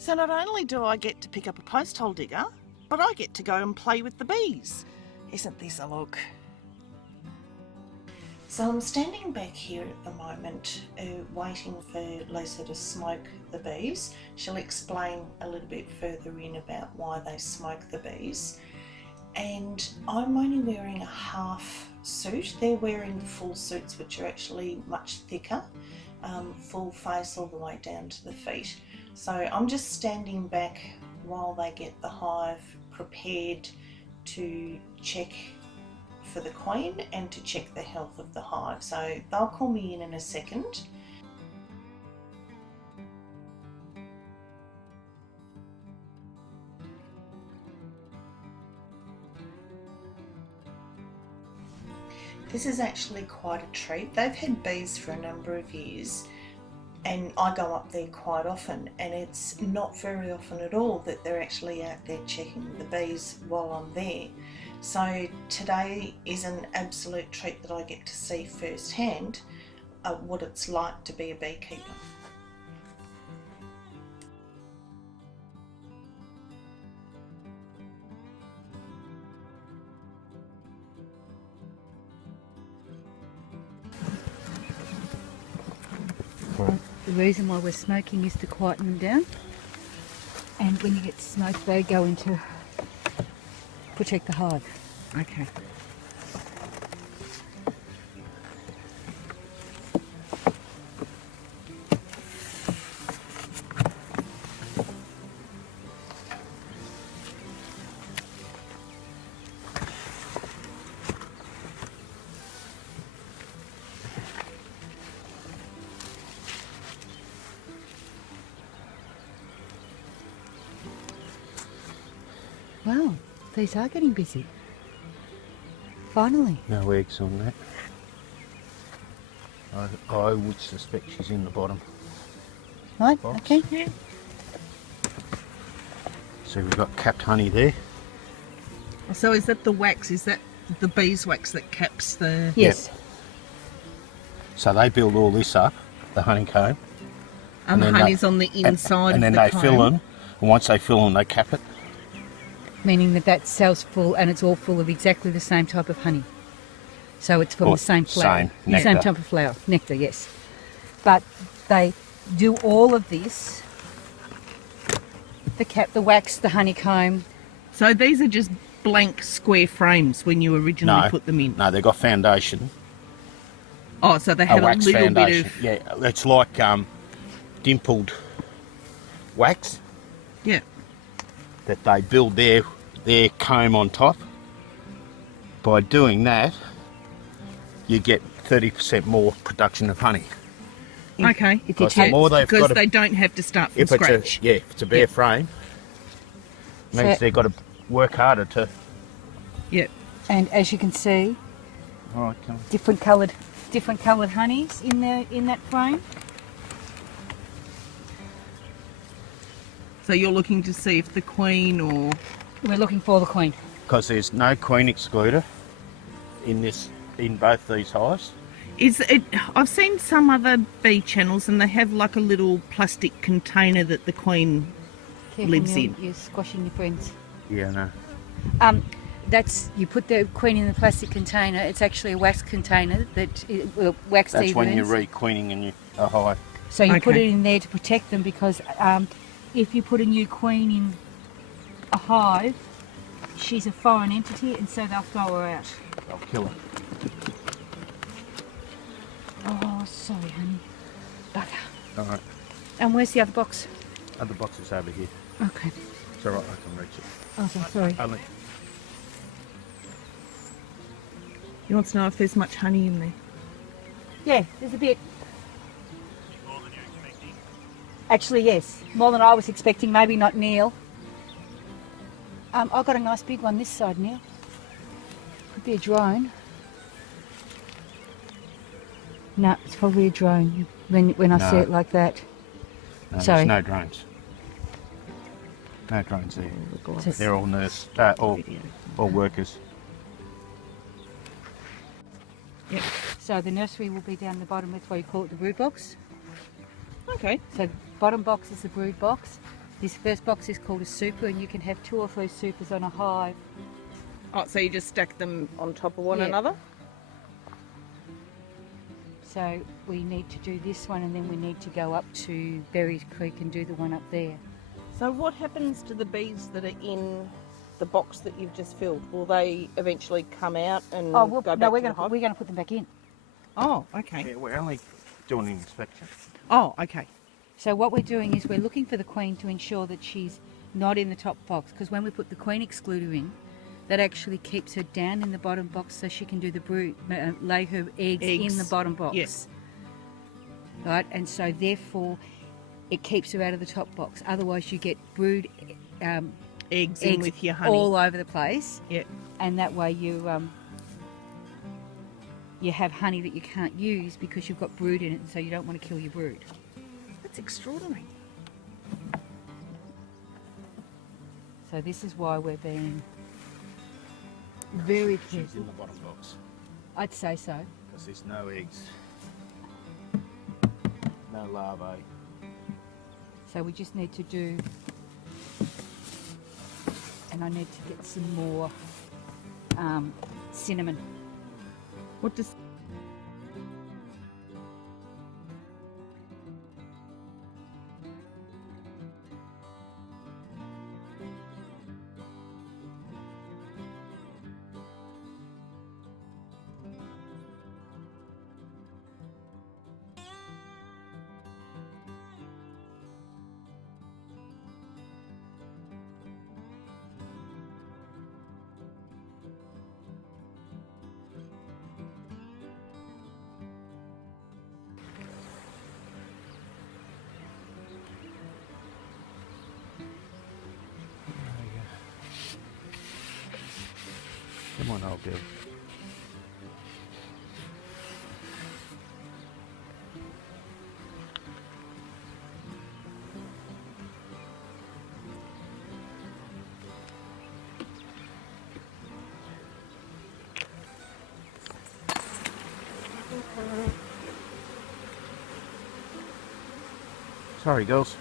So not only do I get to pick up a post hole digger, but I get to go and play with the bees. Isn't this a look? So I'm standing back here at the moment waiting for Lisa to smoke the bees. She'll explain a little bit further in about why they smoke the bees. And I'm only wearing a half suit. They're wearing full suits, which are actually much thicker, full face all the way down to the feet. So I'm just standing back while they get the hive prepared to check for the queen and to check the health of the hive. So they'll call me in a second. This is actually quite a treat. They've had bees for a number of years and I go up there quite often, and it's not very often at all that they're actually out there checking the bees while I'm there. So today is an absolute treat that I get to see firsthand what it's like to be a beekeeper. The reason why we're smoking is to quieten them down, and when you get smoke they go into protect the hive. Okay. Wow, these are getting busy. Finally. No eggs on that. I would suspect she's in the bottom. Right, Box. okay. Yeah. So we've got capped honey there. So is that the wax? Is that the beeswax that caps the... Yes. So they build all this up, the honeycomb. And the then honey's on the inside and of then the they comb. fill them. And once they fill them, they cap it. Meaning that cell's full and it's all full of exactly the same type of honey. So it's from Or the same flower. same The nectar. same type of flower. Nectar, yes. But they do all of this. The cap, the wax, the honeycomb. So these are just blank square frames when you originally No, put them in? no, they've got foundation. Oh, so they have a wax little foundation. bit of... Yeah, it's like dimpled wax Yeah. that they build their comb on top. By doing that, you get 30% more production of honey. Okay. If you Because the take, more they've Because got they to, don't have to start from if it's scratch. if it's a bare frame, means So- they've got to work harder to. Yeah. and as you can see, All right, come on. different coloured honeys in that frame. So you're looking to see if the queen or... We're looking for the queen. Because there's no queen excluder in both these hives. Is it? I've seen some other bee channels and they have like a little plastic container that the queen... Careful, Lives Neil, in. you're squashing your friends. Yeah, no. That's, you put the queen in the plastic container. It's actually a wax container that wax That's when you're seedlings. re-queening a hive. So you put Okay. it in there to protect them, because if you put a new queen in a hive, she's a foreign entity, and so they'll throw her out. They'll kill her. Oh, sorry, honey. Bugger. All right. And where's the other box? Other box is over here. Okay. It's all right, I can reach it. Oh, sorry. Only. He wants to know if there's much honey in there. Yeah, there's a bit. Actually, yes. More than I was expecting. Maybe not Neil. I've got a nice big one this side, Neil. Could be a drone. No, it's probably a drone when I see No. it like that. No, Sorry. there's no drones. No drones there. Just- They're all nurse, all workers. Yep. So the nursery will be down the bottom. That's why you call it the brood box. Okay. So the bottom box is the brood box. This first box is called a super, and you can have 2 or 3 supers on a hive. Oh, so you just stack them on top of one Yeah. another? So we need to do this one, and then we need to go up to Berry Creek and do the one up there. So what happens to the bees that are in the box that you've just filled? Will they eventually come out and Oh, go back no, we're to the going hive? we're going to put them back in. Oh, okay. Yeah, we're only doing an inspection. Oh, okay. So what we're doing is we're looking for the queen to ensure that she's not in the top box, because when we put the queen excluder in, that actually keeps her down in the bottom box so she can do the brood, lay her eggs in the bottom box. Yes. Right, and so therefore it keeps her out of the top box. Otherwise you get brood Eggs in with your honey. all over the place, Yeah. and that way you have honey that you can't use because you've got brood in it, and so you don't want to kill your brood. That's extraordinary. So this is why we're being very She's careful. in the bottom box I'd say so. because there's no eggs, no larvae. So we just need to do, and I need to get some more cinnamon. What does... Come on, old girl. Sorry, girls.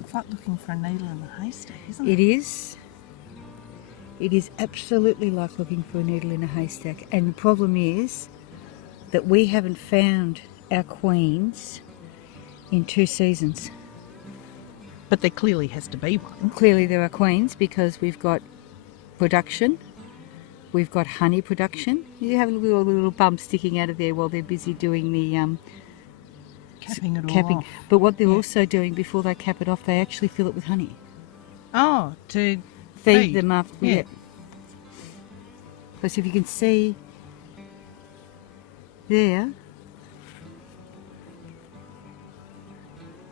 It's like looking for a needle in a haystack, isn't It is. It is absolutely like looking for a needle in a haystack. And the problem is that we haven't found our queens in 2 seasons. But there clearly has to be one. Clearly there are queens because we've got production, we've got honey production. You have a little bump sticking out of there while they're busy doing the Capping it all capping. off. But what they're also doing before they cap it off, they actually fill it with honey. Oh, to Feed them up. Yeah. Because if you can see there,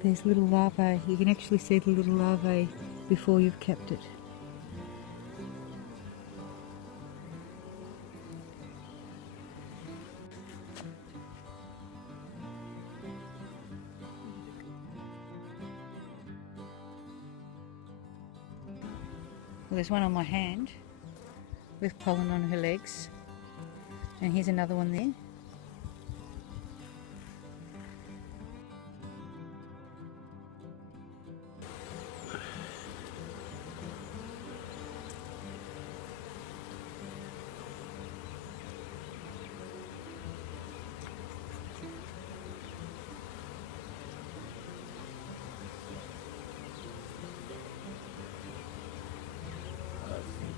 there's little larvae. You can actually see the little larvae before you've capped it. Well, there's one on my hand with pollen on her legs, and here's another one there.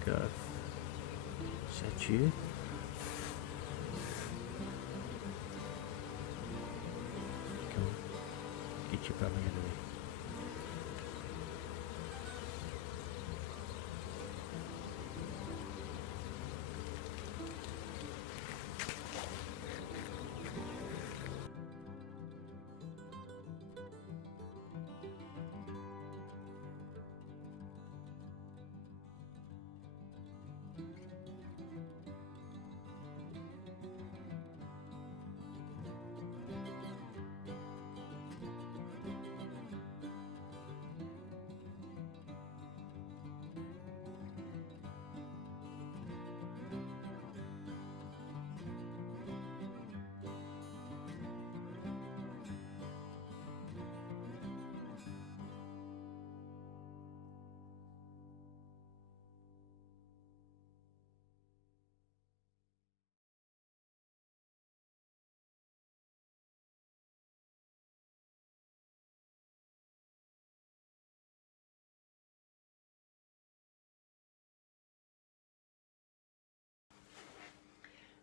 Is that you? picture coming into there.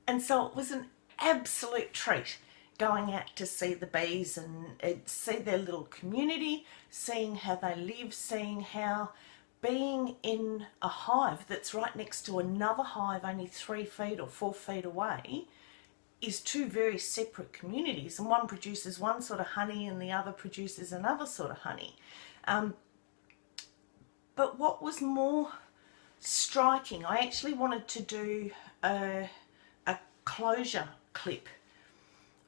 And so it was an absolute treat going out to see the bees and see their little community, seeing how they live, seeing how being in a hive that's right next to another hive only 3 feet or 4 feet away is two very separate communities, and one produces one sort of honey and the other produces another sort of honey. But what was more striking, I actually wanted to do a closure clip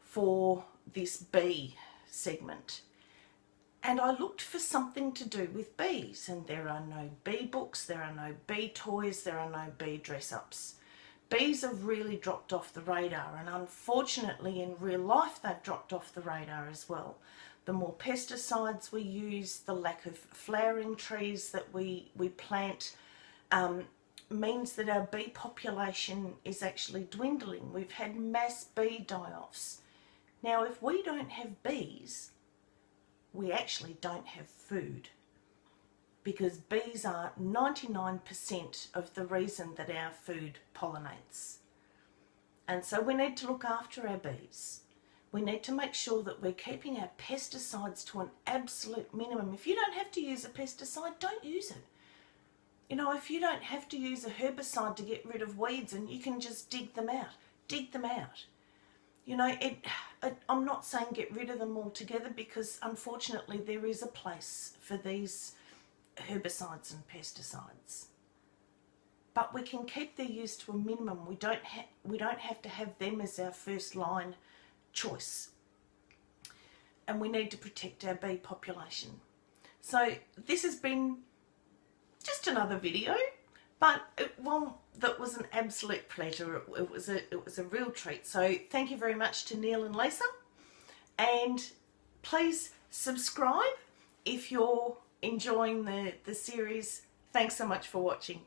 for this bee segment, and I looked for something to do with bees, and there are no bee books, there are no bee toys, there are no bee dress-ups. Bees have really dropped off the radar, and unfortunately in real life they've dropped off the radar as well. The more pesticides we use, the lack of flowering trees that we plant, means that our bee population is actually dwindling. We've had mass bee die-offs. Now, if we don't have bees, we actually don't have food, because bees are 99% of the reason that our food pollinates. And so we need to look after our bees. We need to make sure that we're keeping our pesticides to an absolute minimum. If you don't have to use a pesticide, don't use it. You know, if you don't have to use a herbicide to get rid of weeds and you can just dig them out, dig them out. You know, I'm not saying get rid of them altogether, because unfortunately there is a place for these herbicides and pesticides. But we can keep their use to a minimum. We don't have to have them as our first line choice. And we need to protect our bee population. So this has been just another video, but one that was an absolute pleasure. It was a real treat. So thank you very much to Neil and Lisa, and please subscribe if you're enjoying the series. Thanks so much for watching.